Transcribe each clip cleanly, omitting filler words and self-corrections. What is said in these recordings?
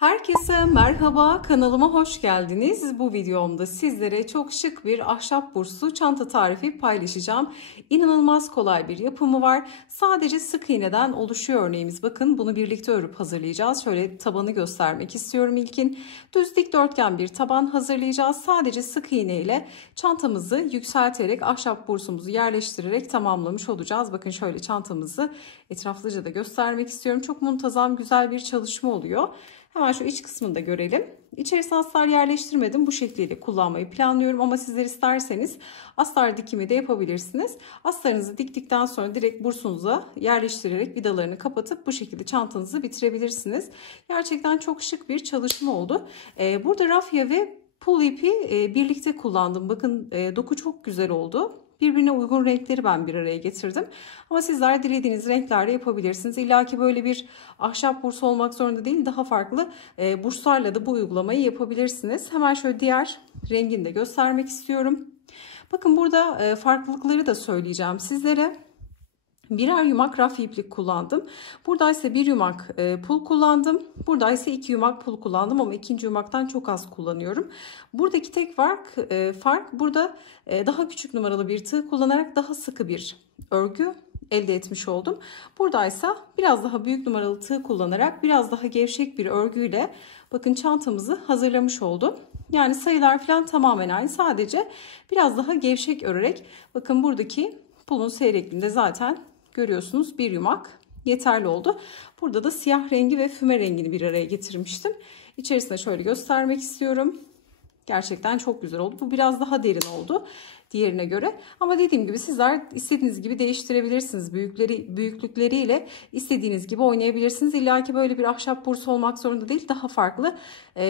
Herkese merhaba, kanalıma hoş geldiniz. Bu videomda sizlere çok şık bir ahşap burslu çanta tarifi paylaşacağım. İnanılmaz kolay bir yapımı var. Sadece sık iğneden oluşuyor örneğimiz. Bakın bunu birlikte örüp hazırlayacağız. Şöyle tabanı göstermek istiyorum ilkin. Düz dikdörtgen bir taban hazırlayacağız. Sadece sık iğne ile çantamızı yükselterek ahşap bursumuzu yerleştirerek tamamlamış olacağız. Bakın şöyle çantamızı etraflıca da göstermek istiyorum. Çok muntazam, güzel bir çalışma oluyor. Hemen şu iç kısmını da görelim. İçerisine astar yerleştirmedim. Bu şekliyle kullanmayı planlıyorum ama sizler isterseniz astar dikimi de yapabilirsiniz. Astarınızı diktikten sonra direkt bursunuza yerleştirerek vidalarını kapatıp bu şekilde çantanızı bitirebilirsiniz. Gerçekten çok şık bir çalışma oldu. Burada rafya ve pul ipi birlikte kullandım. Bakın doku çok güzel oldu. Birbirine uygun renkleri ben bir araya getirdim. Ama sizler dilediğiniz renklerde yapabilirsiniz. İlla ki böyle bir ahşap burs olmak zorunda değil. Daha farklı burslarla da bu uygulamayı yapabilirsiniz. Hemen şöyle diğer rengini de göstermek istiyorum. Bakın burada farklılıkları da söyleyeceğim sizlere. Birer yumak raf iplik kullandım. Burada ise bir yumak pul kullandım. Burada ise 2 yumak pul kullandım ama ikinci yumaktan çok az kullanıyorum. Buradaki tek fark burada daha küçük numaralı bir tığ kullanarak daha sıkı bir örgü elde etmiş oldum. Burada ise biraz daha büyük numaralı tığ kullanarak biraz daha gevşek bir örgüyle bakın çantamızı hazırlamış oldum. Yani sayılar falan tamamen aynı. Sadece biraz daha gevşek örerek bakın buradaki pulun seyrekliğinde zaten görüyorsunuz bir yumak yeterli oldu. Burada da siyah rengi ve füme rengini bir araya getirmiştim. İçerisine şöyle göstermek istiyorum. Gerçekten çok güzel oldu. Bu biraz daha derin oldu diğerine göre. Ama dediğim gibi sizler istediğiniz gibi değiştirebilirsiniz. Büyüklükleriyle istediğiniz gibi oynayabilirsiniz. İlla ki böyle bir ahşap burs olmak zorunda değil. Daha farklı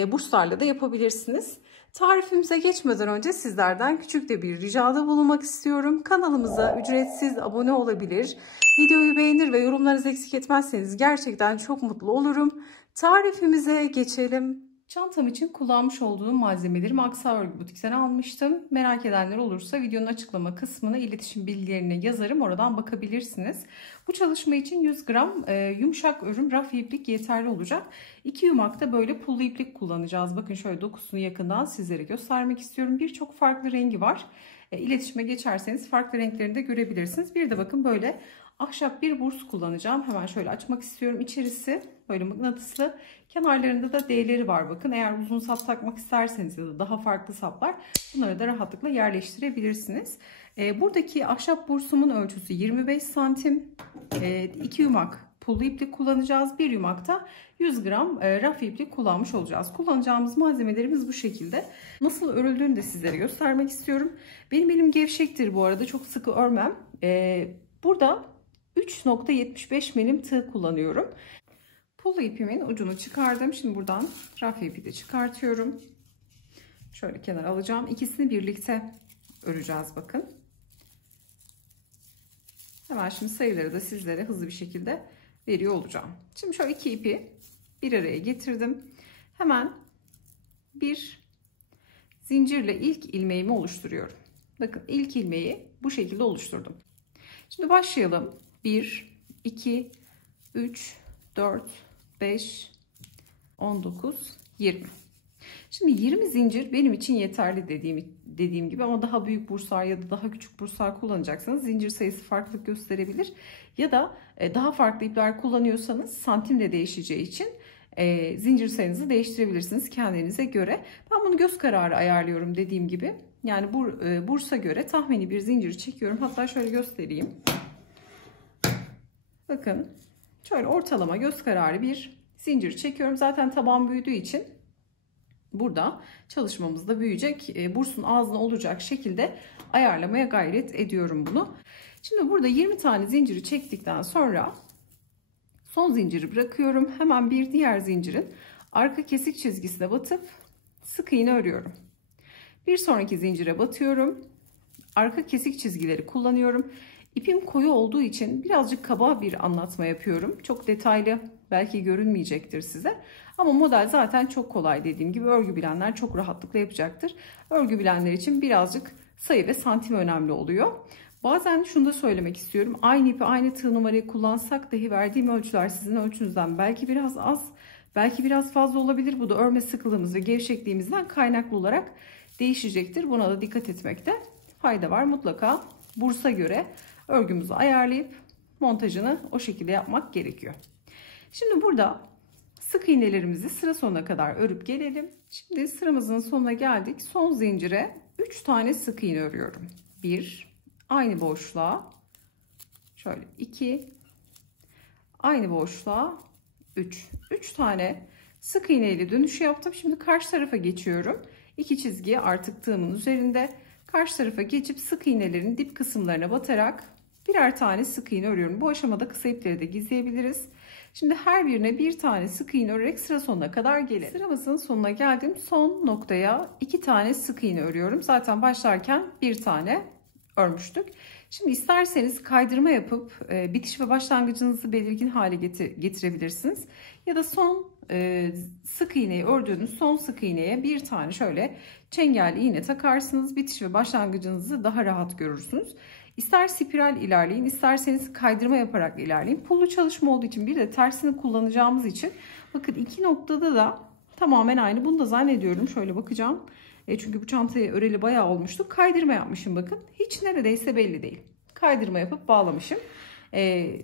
burslarla da yapabilirsiniz. Tarifimize geçmeden önce sizlerden küçük de bir ricada bulunmak istiyorum. Kanalımıza ücretsiz abone olabilir. Videoyu beğenir ve yorumlarınızı eksik etmezseniz gerçekten çok mutlu olurum. Tarifimize geçelim. Çantam için kullanmış olduğum malzemelerimi Aksa Örgü Butik'ten almıştım. Merak edenler olursa videonun açıklama kısmına iletişim bilgilerini yazarım. Oradan bakabilirsiniz. Bu çalışma için 100 gram yumuşak örüm raf iplik yeterli olacak. 2 yumak da böyle pullu iplik kullanacağız. Bakın şöyle dokusunu yakından sizlere göstermek istiyorum. Birçok farklı rengi var. İletişime geçerseniz farklı renklerini de görebilirsiniz. Bir de bakın böyle ahşap bir burs kullanacağım. Hemen şöyle açmak istiyorum. İçerisi böyle mıknatıslı. Kenarlarında da D'leri var bakın. Eğer uzun sap takmak isterseniz ya da daha farklı saplar bunları da rahatlıkla yerleştirebilirsiniz. Buradaki ahşap bursumun ölçüsü 25 santim. 2 yumak pullu iplik kullanacağız. Bir yumakta 100 gram raf iplik kullanmış olacağız. Kullanacağımız malzemelerimiz bu şekilde. Nasıl örüldüğünü de sizlere göstermek istiyorum. Benim elim gevşektir bu arada. Çok sıkı örmem. Burada 3.75 milim tığ kullanıyorum. Pullu ipimin ucunu çıkardım. Şimdi buradan raf ipi de çıkartıyorum. Şöyle kenara alacağım. İkisini birlikte öreceğiz bakın. Hemen şimdi sayıları da sizlere hızlı bir şekilde veriyor olacağım. Şimdi şöyle iki ipi bir araya getirdim. Hemen bir zincirle ilk ilmeğimi oluşturuyorum. Bakın ilk ilmeği bu şekilde oluşturdum. Şimdi başlayalım. 1, 2, 3, 4, 5, 19, 20. Şimdi 20 zincir benim için yeterli dediğim gibi ama daha büyük burslar ya da daha küçük burslar kullanacaksanız zincir sayısı farklılık gösterebilir. Ya da daha farklı ipler kullanıyorsanız santim de değişeceği için zincir sayınızı değiştirebilirsiniz kendinize göre. Ben bunu göz kararı ayarlıyorum dediğim gibi. Yani bursa göre tahmini bir zincir çekiyorum. Hatta şöyle göstereyim. Bakın şöyle ortalama göz kararı bir zincir çekiyorum. Zaten taban büyüdüğü için burada çalışmamız da büyüyecek. Bursun ağzına olacak şekilde ayarlamaya gayret ediyorum bunu. Şimdi burada 20 tane zinciri çektikten sonra son zinciri bırakıyorum. Hemen bir diğer zincirin arka kesik çizgisine batıp sık iğne örüyorum. Bir sonraki zincire batıyorum. Arka kesik çizgileri kullanıyorum. İpim koyu olduğu için birazcık kaba bir anlatma yapıyorum. Çok detaylı belki görünmeyecektir size. Ama model zaten çok kolay dediğim gibi. Örgü bilenler çok rahatlıkla yapacaktır. Örgü bilenler için birazcık sayı ve santim önemli oluyor. Bazen şunu da söylemek istiyorum. Aynı ipi aynı tığ numarayı kullansak dahi verdiğim ölçüler sizin ölçünüzden belki biraz az. Belki biraz fazla olabilir. Bu da örme sıklığımız ve gevşekliğimizden kaynaklı olarak değişecektir. Buna da dikkat etmekte fayda var. Mutlaka bursa göre örgümüzü ayarlayıp montajını o şekilde yapmak gerekiyor. Şimdi burada sık iğnelerimizi sıra sonuna kadar örüp gelelim. Şimdi sıramızın sonuna geldik. Son zincire 3 tane sık iğne örüyorum. 1, aynı boşluğa, şöyle 2, aynı boşluğa 3. 3 tane sık iğne ile dönüş yaptım. Şimdi karşı tarafa geçiyorum. 2 çizgi artık tığımın üzerinde. Karşı tarafa geçip sık iğnelerin dip kısımlarına batarak birer tane sık iğne örüyorum. Bu aşamada kısa ipleri de gizleyebiliriz. Şimdi her birine bir tane sık iğne örerek sıra sonuna kadar gelelim. Sıramızın sonuna geldim. Son noktaya 2 tane sık iğne örüyorum. Zaten başlarken bir tane örmüştük. Şimdi isterseniz kaydırma yapıp bitiş ve başlangıcınızı belirgin hale getirebilirsiniz. Ya da son sık iğneyi ördüğünüz son sık iğneye bir tane şöyle çengelli iğne takarsınız. Bitiş ve başlangıcınızı daha rahat görürsünüz. İster spiral ilerleyin, isterseniz kaydırma yaparak ilerleyin. Pullu çalışma olduğu için bir de tersini kullanacağımız için bakın iki noktada da tamamen aynı. Bunu da zannediyorum. Şöyle bakacağım. Çünkü bu çantayı öreli bayağı olmuştu. Kaydırma yapmışım bakın. Hiç neredeyse belli değil. Kaydırma yapıp bağlamışım.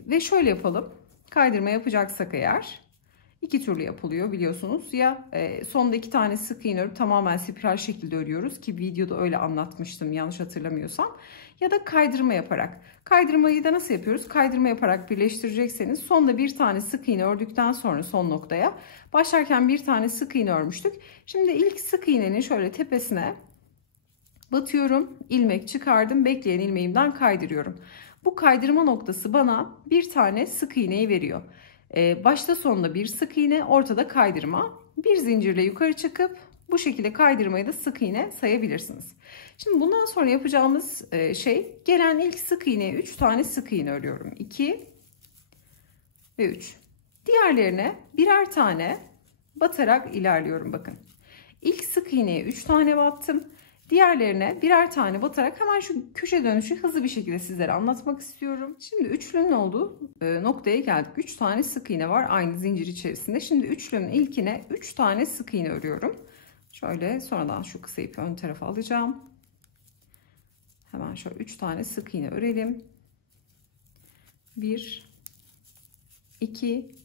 Ve şöyle yapalım. Kaydırma yapacaksak eğer iki türlü yapılıyor biliyorsunuz. Ya sonda 2 tane sık iğne örüp tamamen spiral şekilde örüyoruz ki videoda öyle anlatmıştım yanlış hatırlamıyorsam. Ya da kaydırma yaparak. Kaydırmayı da nasıl yapıyoruz? Kaydırma yaparak birleştirecekseniz sonda bir tane sık iğne ördükten sonra son noktaya başlarken bir tane sık iğne örmüştük. Şimdi ilk sık iğnenin şöyle tepesine batıyorum. İlmek çıkardım. Bekleyen ilmeğimden kaydırıyorum. Bu kaydırma noktası bana bir tane sık iğneyi veriyor. Başta sonunda bir sık iğne, ortada kaydırma. Bir zincirle yukarı çıkıp bu şekilde kaydırmayı da sık iğne sayabilirsiniz. Şimdi bundan sonra yapacağımız gelen ilk sık iğneye 3 tane sık iğne örüyorum. 2 ve 3. Diğerlerine birer tane batarak ilerliyorum bakın. İlk sık iğneye 3 tane battım. Diğerlerine birer tane batarak hemen şu köşe dönüşü hızlı bir şekilde sizlere anlatmak istiyorum. Şimdi üçlünün olduğu noktaya geldik. 3 tane sık iğne var aynı zincir içerisinde. Şimdi üçlünün ilkine 3 tane sık iğne örüyorum. Şöyle sonradan şu kısa ipi ön tarafa alacağım. Hemen şöyle 3 tane sık iğne örelim. 1, 2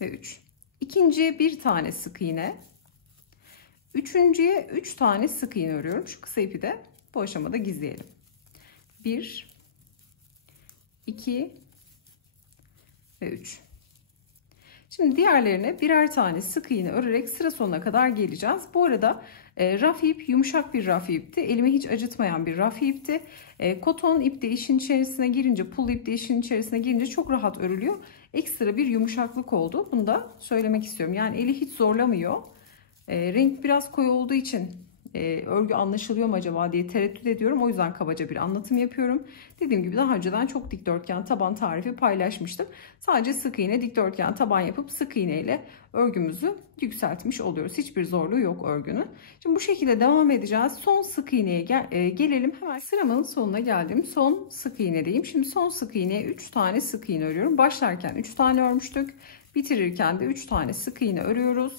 ve 3. İkinciye bir tane sık iğne. Üçüncüye 3 tane sık iğne örüyorum. Şu kısa ipi de bu aşamada gizleyelim. 1, 2 ve 3. Şimdi diğerlerine birer tane sık iğne örerek sıra sonuna kadar geleceğiz. Bu arada raf ip yumuşak bir raf ipti. Elime hiç acıtmayan bir raf ipti. Koton ip de işin içerisine girince, pul ip de işin içerisine girince çok rahat örülüyor. Ekstra bir yumuşaklık oldu. Bunu da söylemek istiyorum. Yani eli hiç zorlamıyor. Renk biraz koyu olduğu için örgü anlaşılıyor mu acaba diye tereddüt ediyorum. O yüzden kabaca bir anlatım yapıyorum. Dediğim gibi daha önceden çok dikdörtgen taban tarifi paylaşmıştım. Sadece sık iğne dikdörtgen taban yapıp sık iğne ile örgümüzü yükseltmiş oluyoruz. Hiçbir zorluğu yok örgünün. Şimdi bu şekilde devam edeceğiz. Son sık iğneye gelelim. Hemen sıramın sonuna geldim. Son sık iğnedeyim. Şimdi son sık iğneye 3 tane sık iğne örüyorum. Başlarken 3 tane örmüştük. Bitirirken de 3 tane sık iğne örüyoruz.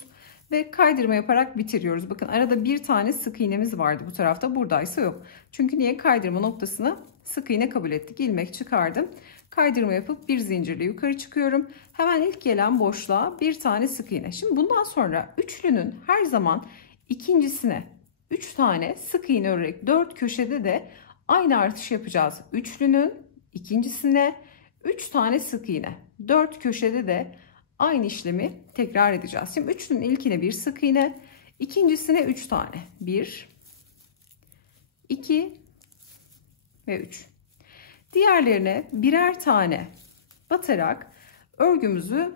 Ve kaydırma yaparak bitiriyoruz. Bakın arada bir tane sık iğnemiz vardı bu tarafta. Buradaysa yok. Çünkü niye? Kaydırma noktasını sık iğne kabul ettik. İlmek çıkardım. Kaydırma yapıp bir zincirle yukarı çıkıyorum. Hemen ilk gelen boşluğa bir tane sık iğne. Şimdi bundan sonra üçlünün her zaman ikincisine 3 tane sık iğne örerek 4 köşede de aynı artış yapacağız. Üçlünün ikincisine 3 tane sık iğne. 4 köşede de aynı işlemi tekrar edeceğiz. Şimdi üçlünün ilkine bir sık iğne, ikincisine 3 tane. 1, 2 ve 3. Diğerlerine birer tane batarak örgümüzü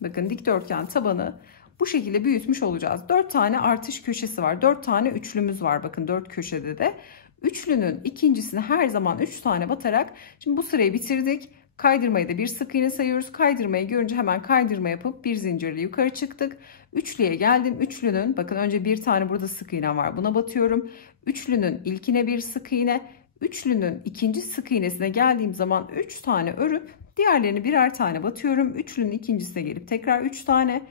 bakın dikdörtgen tabanı bu şekilde büyütmüş olacağız. 4 tane artış köşesi var. 4 tane üçlümüz var. Bakın 4 köşede de. Üçlünün ikincisine her zaman 3 tane batarak şimdi bu sırayı bitirdik. Kaydırmayı da bir sık iğne sayıyoruz. Kaydırmayı görünce hemen kaydırma yapıp bir zincirle yukarı çıktık. Üçlüye geldim. Üçlünün bakın önce bir tane burada sık iğne var. Buna batıyorum. Üçlünün ilkine bir sık iğne. Üçlünün ikinci sık iğnesine geldiğim zaman 3 tane örüp Diğerlerini birer tane batıyorum. Üçlünün ikincisine gelip tekrar 3 tane.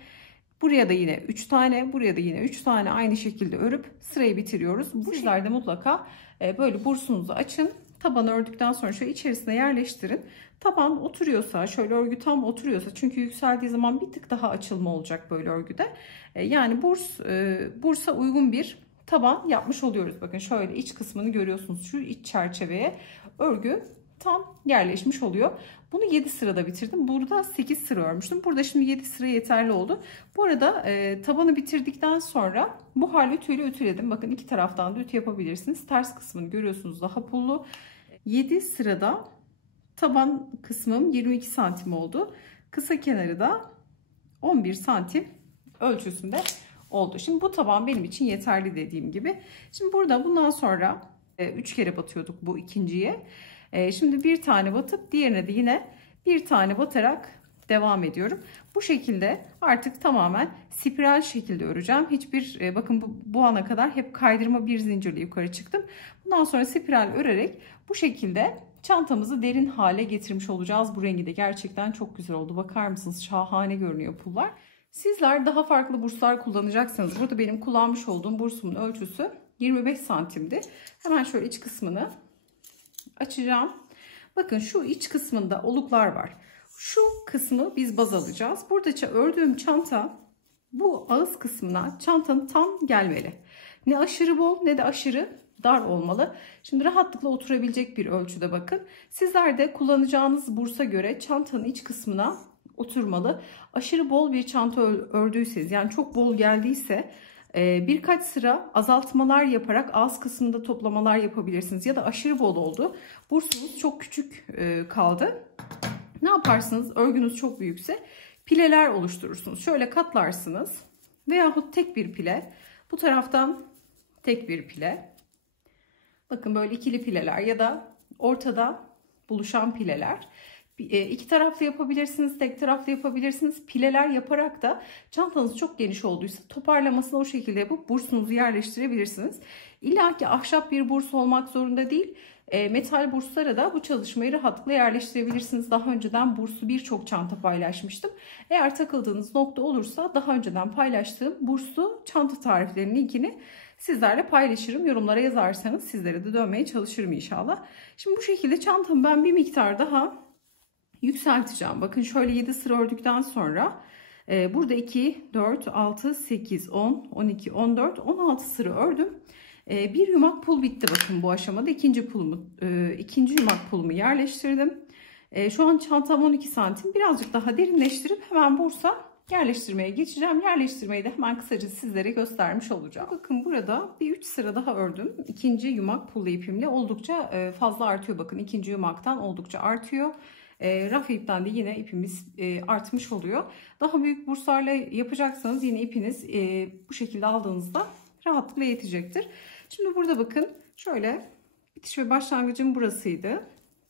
Buraya da yine 3 tane, buraya da yine 3 tane aynı şekilde örüp sırayı bitiriyoruz. Sizler de mutlaka böyle bursunuzu açın. Tabanı ördükten sonra şöyle içerisine yerleştirin. Taban oturuyorsa, şöyle örgü tam oturuyorsa, çünkü yükseldiği zaman bir tık daha açılma olacak böyle örgüde. Yani bursa uygun bir taban yapmış oluyoruz. Bakın şöyle iç kısmını görüyorsunuz. Şu iç çerçeveye örgü tam yerleşmiş oluyor. Bunu 7 sırada bitirdim. Burada 8 sıra örmüştüm. Burada şimdi 7 sıra yeterli oldu. Bu arada tabanı bitirdikten sonra buharlı ütüyle ütüledim. Bakın iki taraftan da ütü yapabilirsiniz. Ters kısmını görüyorsunuz, daha pullu. 7 sırada taban kısmım 22 santim oldu. Kısa kenarı da 11 santim ölçüsünde oldu. Şimdi bu taban benim için yeterli dediğim gibi. Şimdi burada bundan sonra 3 kere batıyorduk bu ikinciye. Şimdi bir tane batıp diğerine de yine bir tane batarak devam ediyorum. Bu şekilde artık tamamen spiral şekilde öreceğim. Hiçbir bakın bu ana kadar hep kaydırma bir zincirle yukarı çıktım. Bundan sonra spiral örerek bu şekilde çantamızı derin hale getirmiş olacağız. Bu rengi de gerçekten çok güzel oldu. Bakar mısınız? Şahane görünüyor pullar. Sizler daha farklı burslar kullanacaksanız, burada benim kullanmış olduğum bursumun ölçüsü 25 santimdi. Hemen şöyle iç kısmını açacağım. Bakın şu iç kısmında oluklar var. Şu kısmı biz baz alacağız. Burada ördüğüm çanta bu ağız kısmına çantanın tam gelmeli. Ne aşırı bol ne de aşırı dar olmalı. Şimdi rahatlıkla oturabilecek bir ölçüde bakın. Sizler de kullanacağınız bursa göre çantanın iç kısmına oturmalı. Aşırı bol bir çanta ördüyseniz, yani çok bol geldiyse birkaç sıra azaltmalar yaparak ağız kısmında toplamalar yapabilirsiniz. Ya da aşırı bol oldu, bursunuz çok küçük kaldı, ne yaparsınız? Örgünüz çok büyükse pileler oluşturursunuz. Şöyle katlarsınız veyahut tek bir pile, bu taraftan tek bir pile. Bakın böyle ikili pileler ya da ortada buluşan pileler. İki taraflı yapabilirsiniz, tek taraflı yapabilirsiniz. Pileler yaparak da çantanız çok geniş olduysa toparlamasını o şekilde yapıp bursunuzu yerleştirebilirsiniz. İlla ki ahşap bir burs olmak zorunda değil. Metal burslara da bu çalışmayı rahatlıkla yerleştirebilirsiniz. Daha önceden bursu birçok çanta paylaşmıştım. Eğer takıldığınız nokta olursa daha önceden paylaştığım burslu çanta tariflerinin linkini sizlerle paylaşırım. Yorumlara yazarsanız sizlere de dönmeye çalışırım inşallah. Şimdi bu şekilde çantamı ben bir miktar daha yükselteceğim. Bakın şöyle 7 sıra ördükten sonra burada 2, 4, 6, 8, 10, 12, 14, 16 sıra ördüm. Bir yumak pul bitti bakın bu aşamada. İkinci yumak pulumu yerleştirdim. Şu an çantam 12 santim. Birazcık daha derinleştirip hemen bursa yerleştirmeye geçeceğim. Yerleştirmeyi de hemen kısaca sizlere göstermiş olacağım. Bakın burada bir 3 sıra daha ördüm. İkinci yumak pullu ipimle oldukça fazla artıyor. Bakın ikinci yumaktan oldukça artıyor. Raf ipten de yine ipimiz artmış oluyor. Daha büyük burslarla yapacaksanız yine ipiniz bu şekilde aldığınızda rahatlıkla yetecektir. Şimdi burada bakın şöyle bitiş ve başlangıcım burasıydı.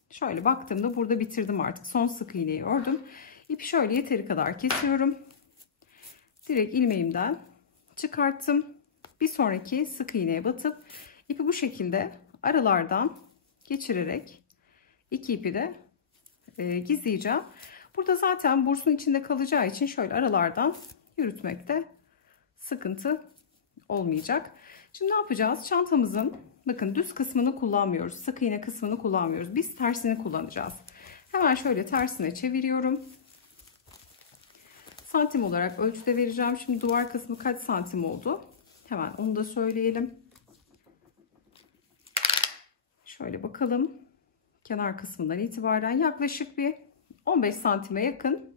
Şöyle baktığımda burada bitirdim artık. Son sık iğneyi ördüm. İpi şöyle yeteri kadar kesiyorum. Direkt ilmeğimden çıkarttım. Bir sonraki sık iğneye batıp ipi bu şekilde aralardan geçirerek iki ipi de gizleyeceğim. Burada zaten bursun içinde kalacağı için şöyle aralardan yürütmekte sıkıntı olmayacak. Şimdi ne yapacağız? Çantamızın bakın düz kısmını kullanmıyoruz. Sık iğne kısmını kullanmıyoruz. Biz tersini kullanacağız. Hemen şöyle tersine çeviriyorum. Santim olarak ölçüde vereceğim. Şimdi duvar kısmı kaç santim oldu? Hemen onu da söyleyelim. Şöyle bakalım. Kenar kısmından itibaren yaklaşık bir 15 santime yakın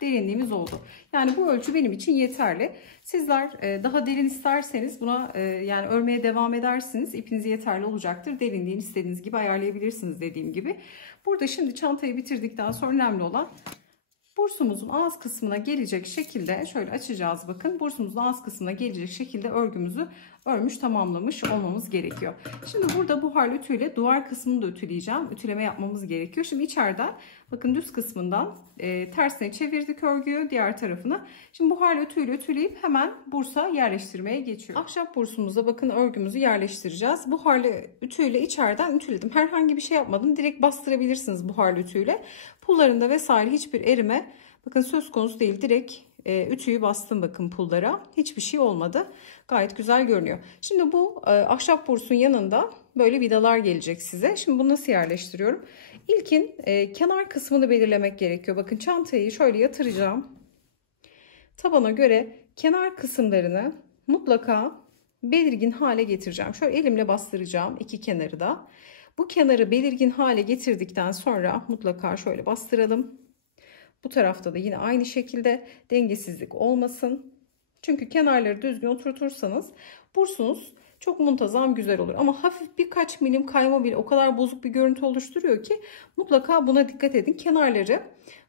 derinliğimiz oldu. Yani bu ölçü benim için yeterli. Sizler daha derin isterseniz buna yani örmeye devam edersiniz. İpiniz yeterli olacaktır. Derinliğini istediğiniz gibi ayarlayabilirsiniz dediğim gibi. Burada şimdi çantayı bitirdikten sonra önemli olan bursumuzun ağız kısmına gelecek şekilde şöyle açacağız. Bakın bursumuzun ağız kısmına gelecek şekilde örgümüzü örmüş tamamlamış olmamız gerekiyor. Şimdi burada buharlı ütüyle duvar kısmını da ütüleyeceğim. Ütüleme yapmamız gerekiyor. Şimdi içeriden bakın düz kısmından tersine çevirdik örgüyü diğer tarafına. Şimdi buharlı ütüyle ütüleyip hemen bursa yerleştirmeye geçiyorum. Ahşap bursumuza bakın örgümüzü yerleştireceğiz. Buharlı ütüyle içeriden ütüledim. Herhangi bir şey yapmadım. Direkt bastırabilirsiniz buharlı ütüyle. Pullarında vesaire hiçbir erime bakın söz konusu değil. Direkt ütüyü bastım bakın pullara. Hiçbir şey olmadı. Gayet güzel görünüyor. Şimdi bu ahşap bursun yanında böyle vidalar gelecek size. Şimdi bunu nasıl yerleştiriyorum? İlkin kenar kısmını belirlemek gerekiyor. Bakın çantayı şöyle yatıracağım. Tabana göre kenar kısımlarını mutlaka belirgin hale getireceğim. Şöyle elimle bastıracağım iki kenarı da. Bu kenarı belirgin hale getirdikten sonra mutlaka şöyle bastıralım. Bu tarafta da yine aynı şekilde dengesizlik olmasın. Çünkü kenarları düzgün oturtursanız bursunuz çok muntazam güzel olur. Ama hafif birkaç milim kayma bile o kadar bozuk bir görüntü oluşturuyor ki mutlaka buna dikkat edin. Kenarları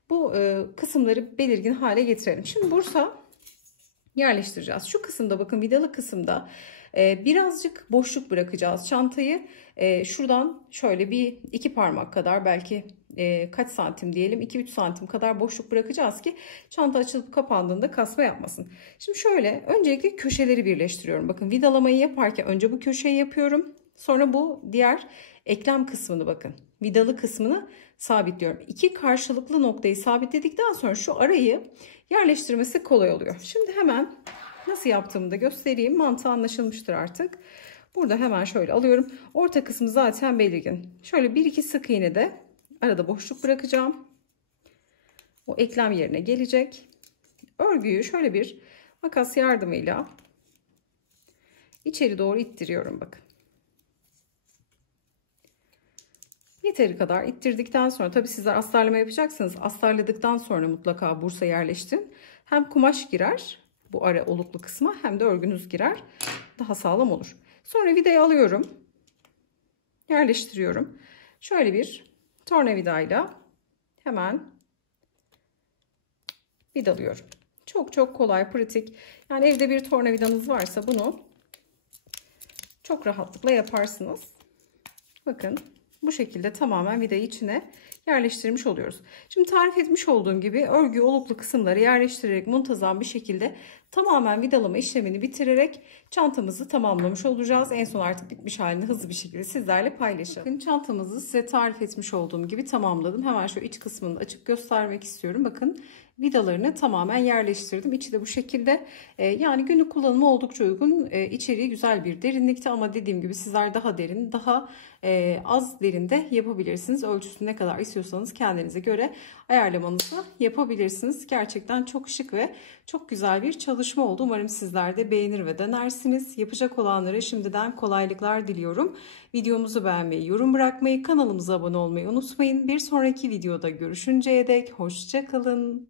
bu kısımları belirgin hale getirelim. Şimdi bursa yerleştireceğiz. Şu kısımda bakın vidalı kısımda birazcık boşluk bırakacağız çantayı. Şuradan şöyle bir iki parmak kadar belki kaç santim diyelim 2-3 santim kadar boşluk bırakacağız ki çanta açılıp kapandığında kasma yapmasın. Şimdi şöyle öncelikle köşeleri birleştiriyorum. Bakın vidalamayı yaparken önce bu köşeyi yapıyorum. Sonra bu diğer eklem kısmını bakın vidalı kısmını sabitliyorum. İki karşılıklı noktayı sabitledikten sonra şu arayı yerleştirmesi kolay oluyor. Şimdi hemen nasıl yaptığımı da göstereyim. Mantığı anlaşılmıştır artık. Burada hemen şöyle alıyorum. Orta kısmı zaten belirgin. Şöyle 1-2 sık iğne de arada boşluk bırakacağım. O eklem yerine gelecek. Örgüyü şöyle bir makas yardımıyla içeri doğru ittiriyorum bakın. Yeteri kadar ittirdikten sonra tabi sizler astarlama yapacaksınız. Astarladıktan sonra mutlaka bursa yerleştirin. Hem kumaş girer bu ara oluklu kısma hem de örgünüz girer. Daha sağlam olur. Sonra vidayı alıyorum. Yerleştiriyorum. Şöyle bir tornavidayla hemen vidalıyorum. Çok çok kolay, pratik. Yani evde bir tornavidanız varsa bunu çok rahatlıkla yaparsınız. Bakın bu şekilde tamamen vidayı içine yerleştirmiş oluyoruz. Şimdi tarif etmiş olduğum gibi örgü oluklu kısımları yerleştirerek muntazam bir şekilde tamamen vidalama işlemini bitirerek çantamızı tamamlamış olacağız. En son artık bitmiş halini hızlı bir şekilde sizlerle paylaşalım. Bakın çantamızı size tarif etmiş olduğum gibi tamamladım. Hemen şu iç kısmını açıp göstermek istiyorum. Bakın vidalarını tamamen yerleştirdim. İçi de bu şekilde. Yani günlük kullanıma oldukça uygun. İçeriği güzel bir derinlikte ama dediğim gibi sizler daha derin, daha az derinde yapabilirsiniz. Ölçüsü ne kadar istiyorsanız kendinize göre ayarlamanızı yapabilirsiniz. Gerçekten çok şık ve çok güzel bir çalışma oldu. Umarım sizler de beğenir ve denersiniz. Yapacak olanlara şimdiden kolaylıklar diliyorum. Videomuzu beğenmeyi, yorum bırakmayı, kanalımıza abone olmayı unutmayın. Bir sonraki videoda görüşünceye dek hoşça kalın.